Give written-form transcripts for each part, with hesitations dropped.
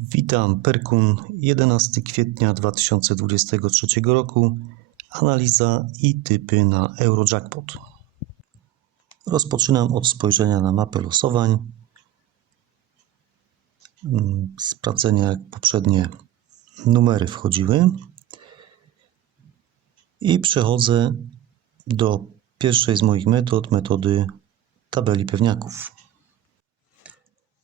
Witam, Perkun, 11 kwietnia 2023 roku. Analiza i typy na Eurojackpot. Rozpoczynam od spojrzenia na mapę losowań. Sprawdzenia, jak poprzednie numery wchodziły. I przechodzę do pierwszej z moich metod, metody tabeli pewniaków.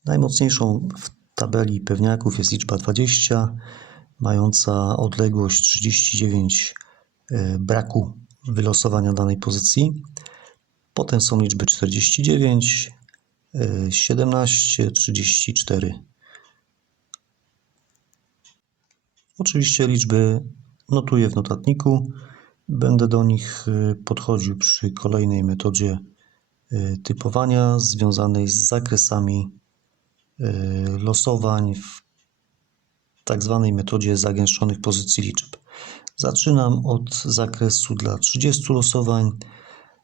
Najmocniejszą w tabeli pewniaków jest liczba 20, mająca odległość 39 braku wylosowania danej pozycji. Potem są liczby 49, 17, 34. Oczywiście liczby notuję w notatniku. Będę do nich podchodził przy kolejnej metodzie typowania związanej z zakresami losowań w tak zwanej metodzie zagęszczonych pozycji liczb. Zaczynam od zakresu dla 30 losowań.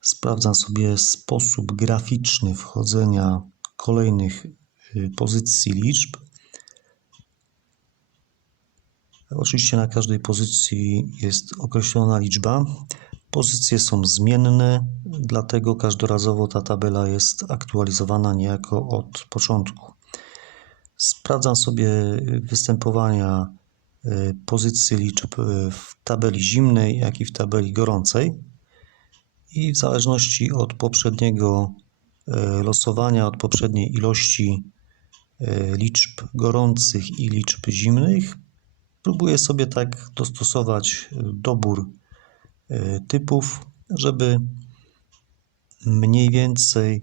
Sprawdzam sobie sposób graficzny wchodzenia kolejnych pozycji liczb. Oczywiście na każdej pozycji jest określona liczba. Pozycje są zmienne, dlatego każdorazowo ta tabela jest aktualizowana niejako od początku. Sprawdzam sobie występowania pozycji liczb w tabeli zimnej, jak i w tabeli gorącej. I w zależności od poprzedniego losowania, od poprzedniej ilości liczb gorących i liczb zimnych, próbuję sobie tak dostosować dobór typów, żeby mniej więcej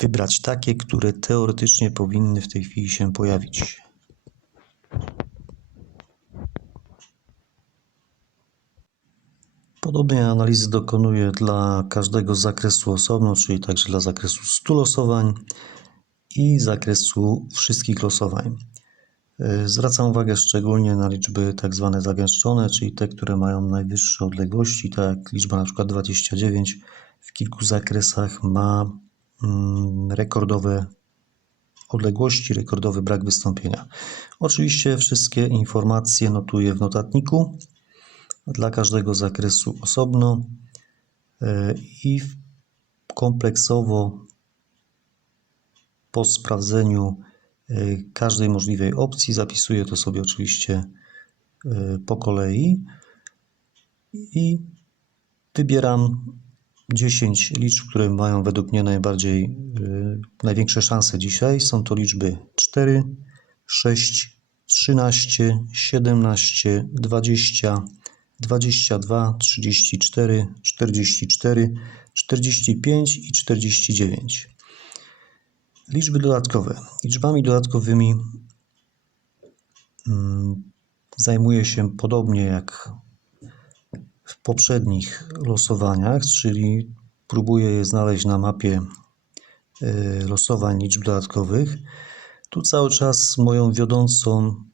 wybrać takie, które teoretycznie powinny w tej chwili się pojawić. Podobnej analizy dokonuję dla każdego zakresu osobno, czyli także dla zakresu 100 losowań i zakresu wszystkich losowań. Zwracam uwagę szczególnie na liczby tak zwane zagęszczone, czyli te, które mają najwyższe odległości, tak jak liczba na przykład 29 w kilku zakresach ma rekordowe odległości, rekordowy brak wystąpienia. Oczywiście wszystkie informacje notuję w notatniku dla każdego zakresu osobno i kompleksowo po sprawdzeniu każdej możliwej opcji zapisuję to sobie oczywiście po kolei i wybieram 10 liczb, które mają według mnie największe szanse dzisiaj. Są to liczby 4, 6, 13, 17, 20, 22, 34, 44, 45 i 49. Liczby dodatkowe. Liczbami dodatkowymi zajmuję się podobnie jak w poprzednich losowaniach, czyli próbuję je znaleźć na mapie losowań liczb dodatkowych. Tu cały czas moją wiodącą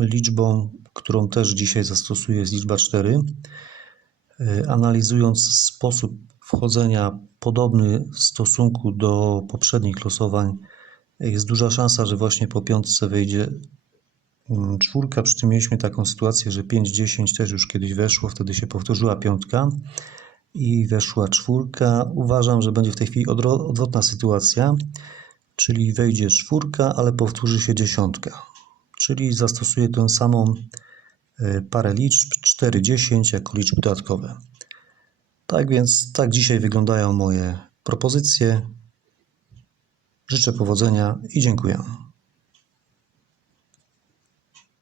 liczbą, którą też dzisiaj zastosuję, jest liczba 4. Analizując sposób wchodzenia podobny w stosunku do poprzednich losowań, jest duża szansa, że właśnie po piątce wejdzie 4. Przy czym mieliśmy taką sytuację, że 5, 10 też już kiedyś weszło, wtedy się powtórzyła 5 i weszła 4. Uważam, że będzie w tej chwili odwrotna sytuacja, czyli wejdzie 4, ale powtórzy się 10. Czyli zastosuję tę samą parę liczb 4, 10 jako liczby dodatkowe. Tak więc tak dzisiaj wyglądają moje propozycje. Życzę powodzenia i dziękuję.